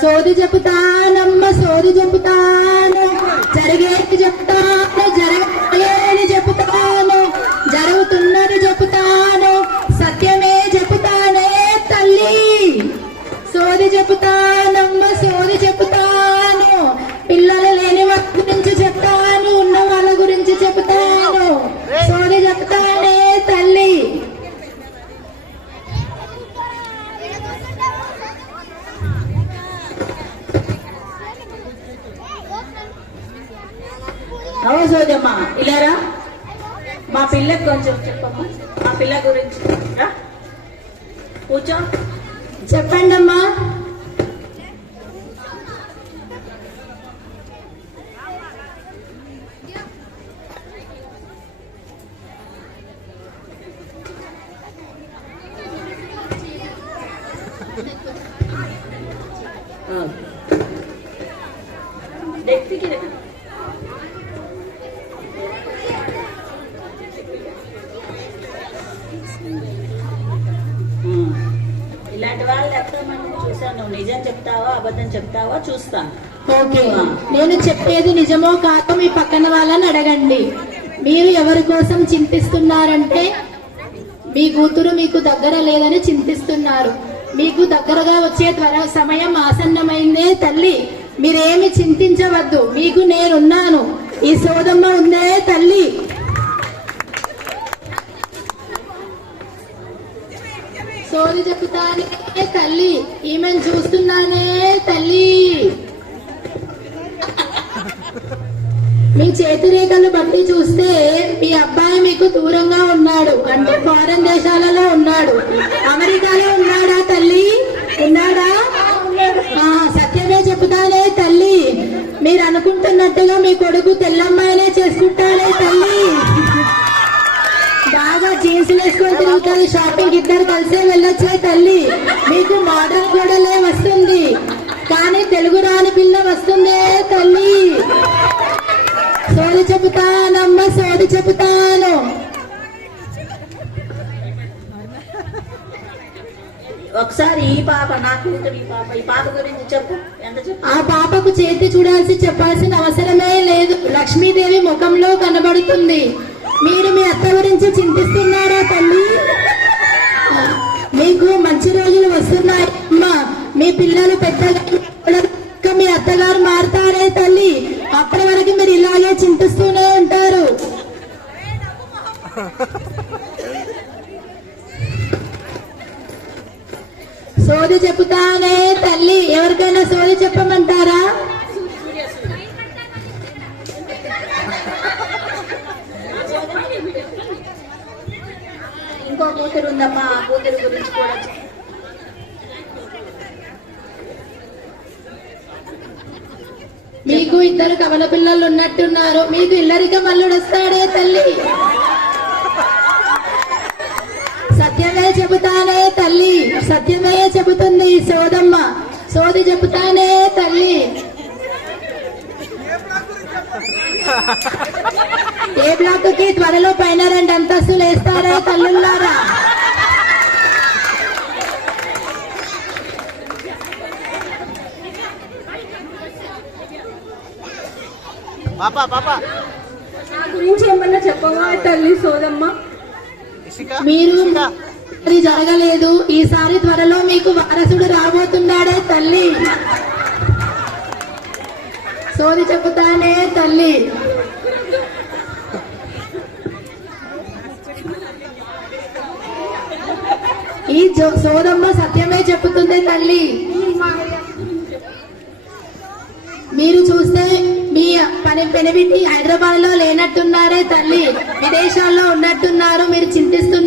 సోది చెబుతానమ్మ సోది చెబుతాను, జరిగేది చెప్తాను, జరగలేని చెబుతాను, జరుగుతున్నది చెబుతాను, సత్యమే చెబుతానే తల్లి. సోది చెబుతానమ్మ సోది చెబుతాను, పిల్లలు లేని వాళ్ళ గురించి చెప్తాను, ఉన్న వాళ్ళ గురించి చెబుతాను, సోది చెప్తానే తల్లి. అవ సోదమ్మా ఇలారా, మా పిల్లకి కొంచెం చెప్పమ్మా, మా పిల్ల గురించి కూర్చో. చెప్పండి అమ్మా. ఇలాంటి వాళ్ళు ఎంతమంది చూసాను. నువ్వు నిజం చెప్తావా అబద్ధం చెప్తావా చూస్తాను. ఓకే, నేను చెప్పేది నిజమో కాదో మీ పక్కన వాళ్ళని అడగండి. మీరు ఎవరి కోసం చింతిస్తున్నారంటే మీ కూతురు మీకు దగ్గర లేదని చింతిస్తున్నారు. మీకు దగ్గరగా వచ్చే సమయం ఆసన్నమైందే తల్లి. మీరేమి చింతించవద్దు, మీకు నేనున్నాను. ఈ సోదమ్మ ఉందే తల్లి. సోది చెప్తానే తల్లి, ఈమెను చూస్తున్నానే తల్లి. మీ చేతి రేఖలు బట్టి చూస్తే మీ అబ్బాయి మీకు దూరంగా ఉన్నాడు, అంటే ఫారెన్ దేశాలలో ఉన్నాడు. అమెరికాలో ఉన్నాడా తల్లి? ఉన్నాడా? సత్యమే చెప్తానే తల్లి. మీరు అనుకుంటున్నట్టుగా మీ కొడుకు తెల్లమ్మాయినే చేసుకుంటానే తల్లి. బాగా జీన్స్ వేసుకొని తిరుగుతుంది, షాపింగ్ ఇద్దరు కలిసే వెళ్ళొచ్చే తల్లి. మీకు మోడల్ కూడా వస్తుంది, కానీ తెలుగు రాని పిల్ల వస్తుందే తల్లి. సోది చెబుతానమ్మ సోది చెబుతాను. ఒకసారి ఈ పాప నా కూతురు, ఈ పాప గురించి చెప్పు. ఎంత చెప్పు? ఆ పాపకు చేతి చూడాల్సి చెప్పాల్సిన అవసరమే లేదు. లక్ష్మీదేవి ముఖంలో కనబడుతుంది. మీరు మీ అత్త గురించి చింతిస్తున్నారా తల్లి? మీకు మంచి రోజులు వస్తున్నాయి అమ్మా. మీ పిల్లలు పెద్దగా మీ అత్తగారు మారుతారే తల్లి. అప్పటి వరకు మీరు ఇలాగే చింతిస్తూనే ఉంటారు. సోది చెబుతానే తల్లి. ఎవరికైనా సోది చెప్పమంటారా? ఇంకో కూతురు ఉందమ్మా, ఆ కూతురు గురించి కూడా. మీకు ఇద్దరు కవల పిల్లలు ఉన్నట్టున్నారు. మీకు ఇల్లరిక మల్లుడు వస్తాడే తల్లి. సత్యమే చెబుతానే తల్లి, సత్యమే చెబుతుంది సోదమ్మ. సోది చెబుతానే తల్లి. ఏ బ్లాక్ కి త్వరలో పైన 2 అంతస్తులు వేస్తారా తల్లులారా? నా గురించి ఏమన్నా చెప్పవా తల్లి సోదమ్మ? మీరు జరగలేదు, ఈసారి త్వరలో మీకు వారసుడు రాబోతున్నాడే తల్లి. సోది చెబుతానే తల్లి. ఈ సోదమ్మ సత్యమే చెబుతుంది తల్లి. మీరు చూస్తే మీ పెనివిటి హైదరాబాద్ లో లేనట్టున్నారే తల్లి, విదేశాల్లో ఉన్నట్టున్నారు. మీరు చింతిస్తున్నారు.